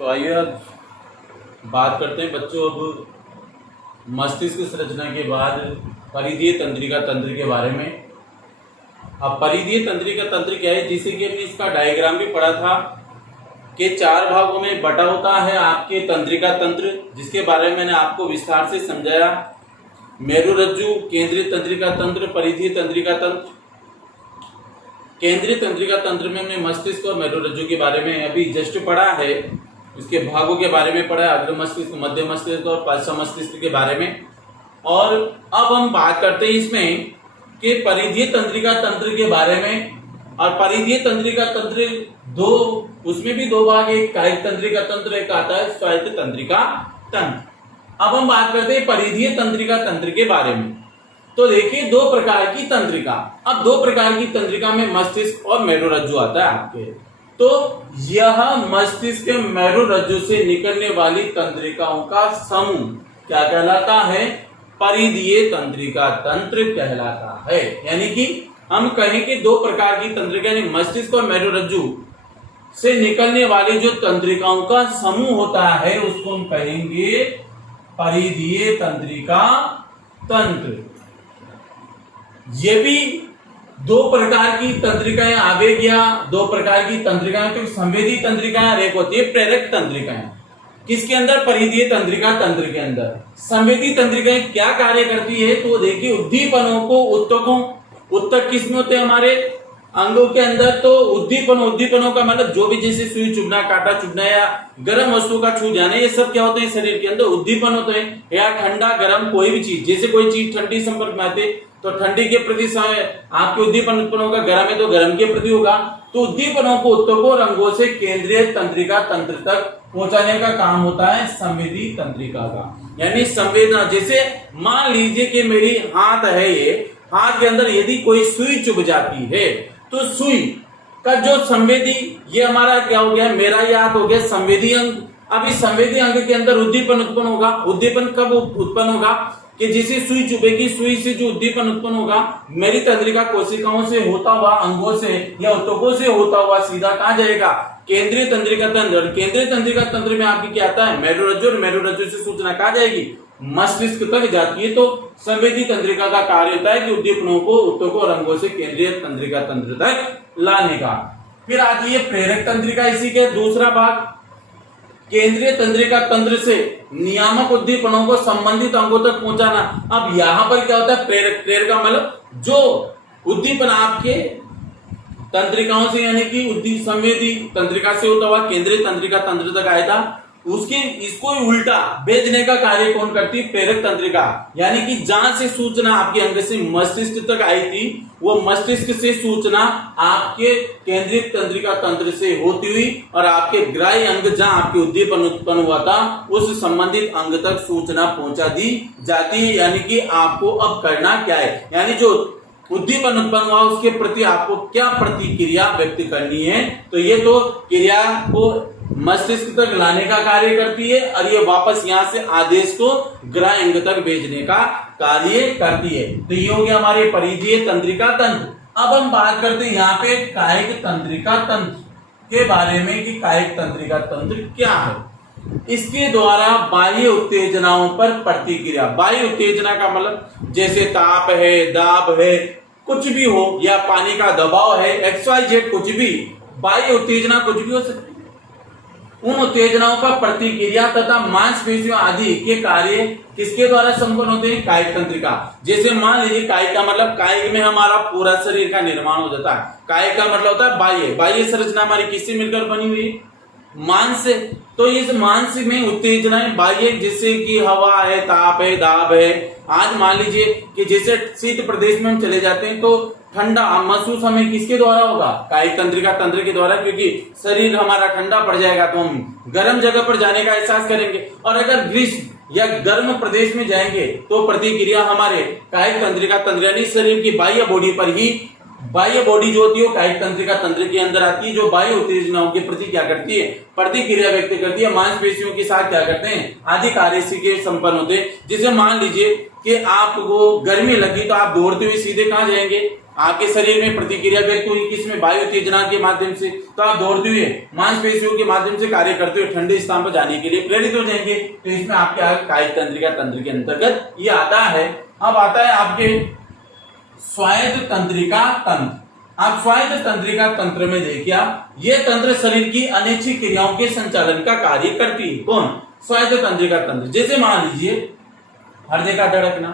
तो आइए आज बात करते हैं बच्चों अब मस्तिष्क संरचना के बाद परिधीय तंत्रिका तंत्र के बारे में। अब परिधीय तंत्रिका तंत्र क्या है, जिसे कि हमने इसका डायग्राम भी पढ़ा था कि 4 भागों में बटा होता है आपके तंत्रिका तंत्र, जिसके बारे में मैंने आपको विस्तार से समझाया। मेरुरज्जु, केंद्रीय तंत्रिका तंत्र, परिधीय तंत्रिका तंत्र। केंद्रीय तंत्रिका तंत्र में हमने मस्तिष्क और मेरुरज्जु के बारे में अभी जस्ट पढ़ा है, इसके भागों के बारे में पढ़ा है, अग्र मस्तिष्क, मध्य मस्तिष्क और पार्श्व मस्तिष्क के बारे में। और अब हम बात करते हैं इसमें कि परिधीय तंत्रिका तंत्र के बारे में। और परिधीय तंत्रिका तंत्र उसमें भी 2 भाग, एक कायिक तंत्रिका तंत्र, एक आता है स्वायत्त तंत्रिका तंत्र। अब हम बात करते हैं परिधीय तंत्रिका तंत्र के बारे में। तो देखिए 2 प्रकार की तंत्रिका। अब 2 प्रकार की तंत्रिका में मस्तिष्क और मेरुरज्जु आता है आपके। तो यह मस्तिष्क मेरुरज्जु से निकलने वाली तंत्रिकाओं का समूह क्या कहलाता है? परिधीय तंत्रिका तंत्र कहलाता है। यानी कि हम कहें कि 2 प्रकार की तंत्रिका यानी मस्तिष्क और मेरुरज्जु से निकलने वाली जो तंत्रिकाओं का समूह होता है उसको हम कहेंगे परिधीय तंत्रिका तंत्र। ये भी 2 प्रकार की तंत्रिकाएं आवेगिया, 2 प्रकार की तंत्रिकाएं, तो संवेदी तंत्रिकाएं और एक होती है प्रेरक तंत्रिकाएं। किसके अंदर? परिधीय तंत्रिका तंत्र के अंदर। संवेदी तंत्रिकाएं क्या कार्य करती है? तो देखिए उद्दीपनों को, उत्तक किसमें होते हैं? हमारे अंगों के अंदर। तो उद्दीपनों का मतलब जो भी, जैसे सुई चुभना, कांटा चुभना या गर्म वस्तु का छू जाना, ये सब क्या होते हैं? शरीर के अंदर उद्दीपन होते हैं। या ठंडा गर्म कोई भी चीज, जैसे कोई चीज ठंडी संपर्क में आते तो ठंडी के प्रति आपके उद्दीपन उत्पन्न होगा, गर्म है तो गर्म के प्रति होगा। तो उद्दीपनों को उत्तकों और अंगों से केंद्रीय तंत्रिका तंत्र तक पहुंचाने का काम होता है संवेदी तंत्रिका का। यानी संवेदना, जैसे मान लीजिए कि मेरी हाथ है, ये हाथ के अंदर यदि कोई सुई चुभ जाती है तो सुई का जो संवेदी, ये हमारा क्या हो गया? मेरा ये हाथ हो गया संवेदी अंग। अब इस संवेदी अंग के अंदर उद्दीपन उत्पन्न होगा। उद्दीपन कब उत्पन्न होगा? कि जिसे सुई चुभेगी, सुई से जो उद्दीपन उत्पन्न होगा मेरी तंत्रिका कोशिकाओं से होता हुआ, अंगों से या उत्तकों से होता हुआ सीधा कहां जाएगा? केंद्रीय तंत्रिका तंत्र। केंद्रीय तंत्रिका तंत्र में आपकी क्या आता है? मेरुरज्जु। और मेरुरज्जु से सूचना कहां जाएगी? मस्तिष्क तक जाती है। तो संवेदी तंत्रिका का कार्य होता है कि उद्दीपनों को उत्तकों और अंगों से केंद्रीय तंत्रिका तंत्र तक लाने का। फिर आती है प्रेरक तंत्रिका, इसी के दूसरा भाग। केंद्रीय तंत्रिका तंत्र से नियामक उद्दीपनों को संबंधित अंगों तक पहुंचाना। अब यहां पर क्या होता है? प्रेरक का मतलब जो उद्दीपन आपके तंत्रिकाओं से यानी कि संवेदी तंत्रिका से होता हुआ केंद्रीय तंत्रिका तंत्र तक आया था, इसको उल्टा भेजने का कार्य कौन करती है? प्रेरक तंत्रिका। यानी कि जहां से सूचना आपके अंग से मस्तिष्क तक आई थी, वो मस्तिष्क से सूचना आपके केंद्रीय तंत्रिका तंत्र से होती हुई और आपके ग्राह्य अंग जहां आपके उद्दीपन उत्पन्न हुआ था उस संबंधित अंग तक सूचना पहुंचा दी जाती है। यानी कि आपको अब करना क्या है? यानी जो उद्दीपन उत्पन्न हुआ उसके प्रति आपको क्या प्रतिक्रिया व्यक्त करनी है? तो ये तो क्रिया को मस्तिष्क तक लाने का कार्य करती है और ये वापस यहां से आदेश को ग्राह्य अंग तक भेजने का कार्य करती है। तो ये हो गया हमारे परिधीय तंत्रिका तंत्र। अब हम बात करते हैं यहाँ पे कायिक तंत्रिका तंत्र के बारे में कि कायिक तंत्रिका तंत्र क्या है। इसके द्वारा बाह्य उत्तेजनाओं पर प्रतिक्रिया। बाह्य उत्तेजना का मतलब जैसे ताप है, दाब है, कुछ भी हो, या पानी का दबाव है, XYZ कुछ भी, बाह्य उत्तेजना कुछ भी हो सकती है। उन उत्तेजनाओं पर प्रतिक्रिया तथा मांसपेशियों आदि के कार्य किसके द्वारा संपन्न होते हैं? कायिक तंत्रिका। जैसे मान लीजिए कायिक का मतलब, कायिक में हमारा पूरा शरीर का निर्माण हो जाता है। कायिक का मतलब होता है बाह्य। बाह्य संरचना हमारी किससे मिलकर बनी हुई है? मांस से। तो इस मांस में उत्तेजनाएं बाह्य, जैसे कि हवा है, ताप है, दाब है। आज मान लीजिए कि जैसे शीत प्रदेश में हम चले जाते हैं तो ठंडा महसूस हमें किसके द्वारा होगा? कायिक तंत्रिका तंत्र के द्वारा, क्योंकि शरीर हमारा ठंडा पड़ जाएगा तो हम गर्म जगह पर जाने का एहसास करेंगे। और अगर ग्रीष्म या गर्म प्रदेश में जाएंगे तो प्रतिक्रिया हमारे कायिक तंत्रिका तंत्र यानी शरीर की बाह्य बॉडी पर ही बाह्य बॉडी जो होती है वो कायिक तंत्रिका तंत्र के अंदर आती है, जो बाह्य उत्तेजनाओं के प्रति क्या करती है, प्रतिक्रिया व्यक्त करती है, मांसपेशियों के साथ क्या करते हैं, आदि कार्य के संपन्न होते हैं। जैसे मान लीजिए कि आपको गर्मी लगी तो आप दौड़ते हुए सीधे कहां जाएंगे, आपके शरीर में प्रतिक्रिया व्यक्त हुई किसमें, वायु उत्तेजना के माध्यम से, तो आप दौड़ते हुए मांसपेशियों के माध्यम से कार्य करते हुए ठंडे स्थान पर जाने के लिए प्रेरित हो जाएंगे। तो इसमें आपके कायिक तंत्रिका तंत्र के अंतर्गत ये आता है। अब आता है आपके स्वायत्त तंत्रिका तंत्र। आप स्वायत्त तंत्रिका तंत्र में देखिए, ये तंत्र शरीर की अनैच्छिक क्रियाओं के संचालन का कार्य करती है। कौन, स्वायत्त तंत्रिका तंत्र। जैसे मान लीजिए हृदय का धड़कना,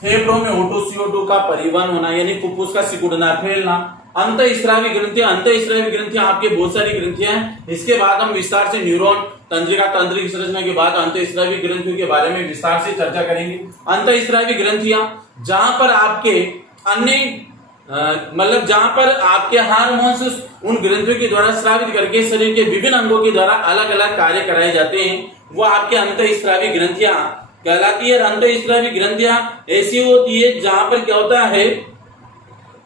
फेफड़ों में O2 CO2 का परिवहन होना यानी फुफ्फुस का सिकुड़ना फैलना, अंतःस्रावी ग्रंथियां, अंतःस्रावी ग्रंथियां आपके बहुत सारी ग्रंथियां हैं। इसके बाद हम विस्तार से न्यूरॉन तंत्रिका तंत्र की संरचना के बाद अंतःस्रावी ग्रंथियों के बारे में विस्तार से चर्चा करेंगे। अंतःस्रावी ग्रंथियां जहां पर आपके अन्य मतलब जहां पर आपके हार्मोन्स उन ग्रंथियों के द्वारा स्रावित करके शरीर के विभिन्न अंगों के द्वारा अलग अलग कार्य कराए जाते हैं, वो आपके अंतःस्रावी ग्रंथियां कहलाती है। अंतःस्रावी ग्रंथियां ऐसी होती है जहां पर क्या होता है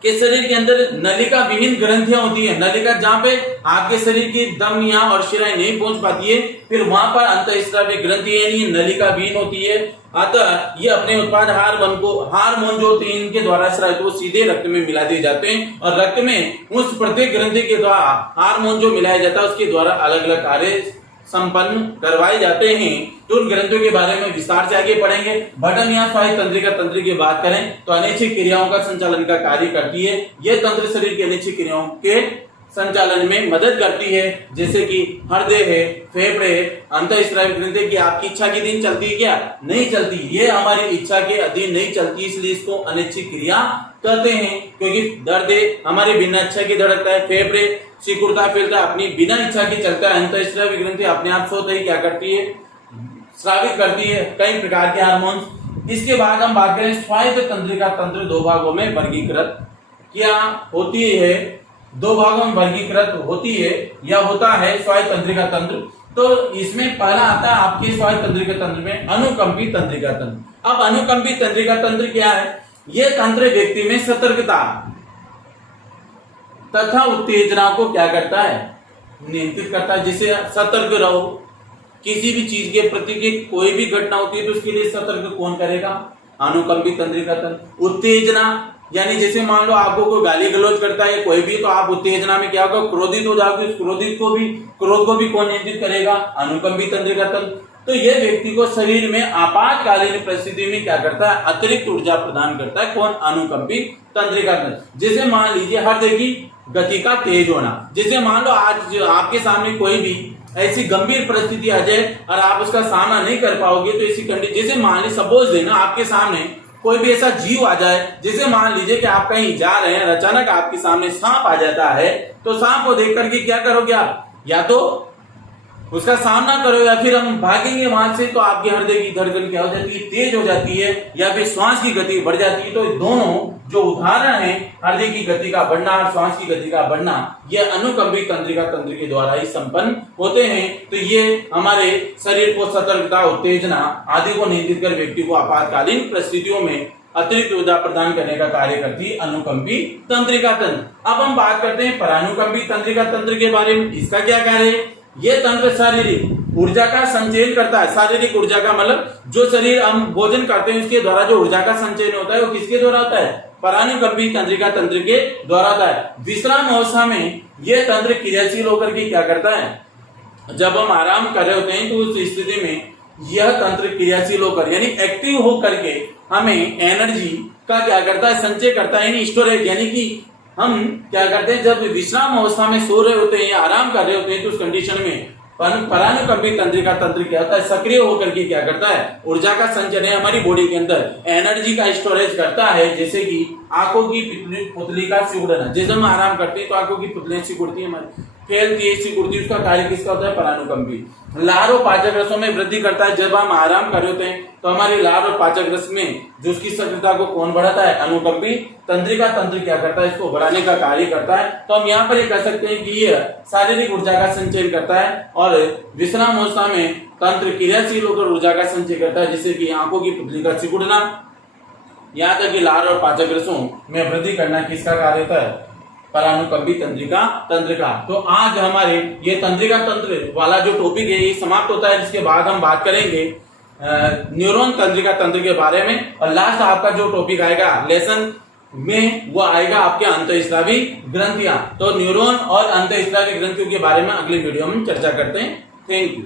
कि शरीर के अंदर नलिका विहीन ग्रंथियां होती है। नलिका जहां पे आपके शरीर की धमनियां और शिराएं नहीं पहुंच पाती है, फिर वहां पर अंतःस्रावी ग्रंथि यानी नलिका विहीन होती है। अतः ये अपने उत्पाद हार्मोन जो होते हैं इनके द्वारा स्रावित वो सीधे रक्त में मिला दिए जाते हैं, और रक्त में उस प्रत्येक ग्रंथि के द्वारा हार्मोन जो मिलाया जाता है उसके द्वारा अलग अलग कार्य संपन्न करवाए जाते हैं। तो उन ग्रंथियों के बारे में विस्तार से आगे पढ़ेंगे। बट हम यहाँ स्वायत्त तंत्रिका तंत्र की बात करें तो अनैच्छिक क्रियाओं का संचालन का कार्य करती है। यह तंत्र शरीर की अनैच्छिक क्रियाओं के संचालन में मदद करती है, जैसे कि हृदय है, फेफड़े, अंतःस्रावी ग्रंथि की आपकी इच्छा के अधीन चलती है क्या, नहीं चलती, ये हमारी इच्छा के अधीन नहीं चलती, इसलिए इसको अनैच्छिक क्रिया कहते हैं। क्योंकि दर्द हमारे बिना इच्छा के धड़कता है, फेफड़े सिकुड़ता फैलता अपनी बिना इच्छा के चलता है, अंतःस्रावी ग्रंथि अपने आप स्वतः ही क्या करती है, स्रावित करती है कई प्रकार के हार्मोन्स। इसके बाद हम बात करें स्वायत्त तंत्रिका तंत्र दो भागों में वर्गीकृत क्या होती है, दो भागों में वर्गीकृत होती है या होता है स्वायत्त तंत्रिका तंत्र। तो इसमें पहला आता है आपके स्वायत्त तंत्रिका तंत्र में अनुकंपी तंत्रिका तंत्र। अब अनुकंपी तंत्रिका तंत्र क्या है, यह तंत्र व्यक्ति में सतर्कता तथा उत्तेजना को क्या करता है, नियंत्रित करता है। जिसे सतर्क रहो, किसी भी चीज के प्रति की कोई भी घटना होती है तो उसके लिए सतर्क कौन करेगा, अनुकंपी तंत्रिका तंत्र। उत्तेजना यानी जैसे मान लो आपको कोई गाली गलौज करता है कोई भी, तो आप उत्तेजना में क्या होगा, क्रोधित हो जाओगे। उस क्रोध को भी कौन नियंत्रित करेगा, अनुकंपी तंत्रिका तंत्र। तो यह व्यक्ति को शरीर में आपातकालीन परिस्थिति में क्या करता है, अतिरिक्त ऊर्जा प्रदान करता है, कौन, अनुकंपी तंत्रिका तंत्र। जैसे मान लीजिए हृदय की गति का तेज होना, जैसे मान लो आज आपके सामने कोई भी ऐसी गंभीर परिस्थिति आ जाए और आप उसका सामना नहीं कर पाओगे, तो ऐसी कंडीशन, जैसे मान लीजिए सपोज देना आपके सामने कोई भी ऐसा जीव आ जाए, जैसे मान लीजिए कि आप कहीं जा रहे हैं, अचानक आपके सामने सांप आ जाता है, तो सांप को देख करके क्या करोगे आप, या तो उसका सामना करो या फिर हम भागेंगे वहां से, तो आपके हृदय की धड़कन क्या हो जाती है, तेज हो जाती है, या फिर श्वास की गति बढ़ जाती है। तो दोनों जो उदाहरण है हृदय की गति का बढ़ना और श्वास की गति का बढ़ना, यह अनुकंपी तंत्रिका तंत्र के द्वारा ही संपन्न होते हैं। तो ये हमारे शरीर को सतर्कता, उत्तेजना आदि को नियंत्रित कर व्यक्ति को आपातकालीन परिस्थितियों में अतिरिक्त ऊर्जा प्रदान करने का कार्य करती है अनुकंपी तंत्रिका तंत्र। अब हम बात करते हैं परानुकंपी तंत्रिका तंत्र के बारे में। इसका क्या कार्य है, यह तंत्र शारीरिक ऊर्जा का संचयन करता है। शारीरिक ऊर्जा का मतलब जो शरीर हम भोजन करते हैं उसके द्वारा जो ऊर्जा का संचयन होता है वो किसके द्वारा होता है, परानुकंपी तंत्रिका तंत्र के द्वारा होता है। विश्राम अवस्था में यह तंत्र क्रियाशील होकर के क्या करता है, जब हम आराम कर रहे होते हैं तो उस स्थिति में यह तंत्र क्रियाशील होकर यानी एक्टिव होकर के हमें एनर्जी का क्या करता है, संचय करता है, यानी स्टोरेज। यानी कि हम क्या करते हैं, जब विश्राम अवस्था में सो रहे होते हैं या आराम कर रहे होते हैं तो उस कंडीशन में परानुकंपी तंत्रिका तंत्र क्या होता है, सक्रिय होकर के क्या करता है, ऊर्जा का संचयन है हमारी बॉडी के अंदर, एनर्जी का स्टोरेज करता है। जैसे कि आंखों की पुतली का सिकुड़ना, जैसे हम आराम करते हैं तो आंखों की पुतलियां सिकुड़ती है, हमारी फैलती है, सिकुड़ती, उसका कार्य किसका होता है, परानुकंपी। लार और पाचक रसों में वृद्धि करता है। जब हम आराम कर रहे होते हैं तो हमारी लार और पाचक रस में जो उसकी सक्रियता को कौन बढ़ाता है, अनुकंपी तंत्रिका तंत्र क्या करता है, इसको बढ़ाने का कार्य करता है। तो हम यहाँ पर ये कह सकते हैं कि यह शारीरिक ऊर्जा का संचयन करता है और विश्राम अवस्था में तंत्र क्रियाशील होकर ऊर्जा का संचय करता है, जैसे कि आंखों की पुतली का सिकुड़ना, यहाँ तक कि लार और पाचक रसों में वृद्धि करना किसका कार्य होता है? परानुकंपी तंत्रिका तंत्र का। तो आज हमारे ये तंत्रिका तंत्र वाला जो टॉपिक है ये समाप्त होता है, जिसके बाद हम बात करेंगे न्यूरॉन तंत्रिका तंत्र के बारे में। और लास्ट आपका जो टॉपिक आएगा लेसन में वो आएगा आपके अंतःस्रावी ग्रंथियां। तो न्यूरॉन और अंतःस्रावी ग्रंथियों के बारे में अगली वीडियो में चर्चा करते हैं। Thank you.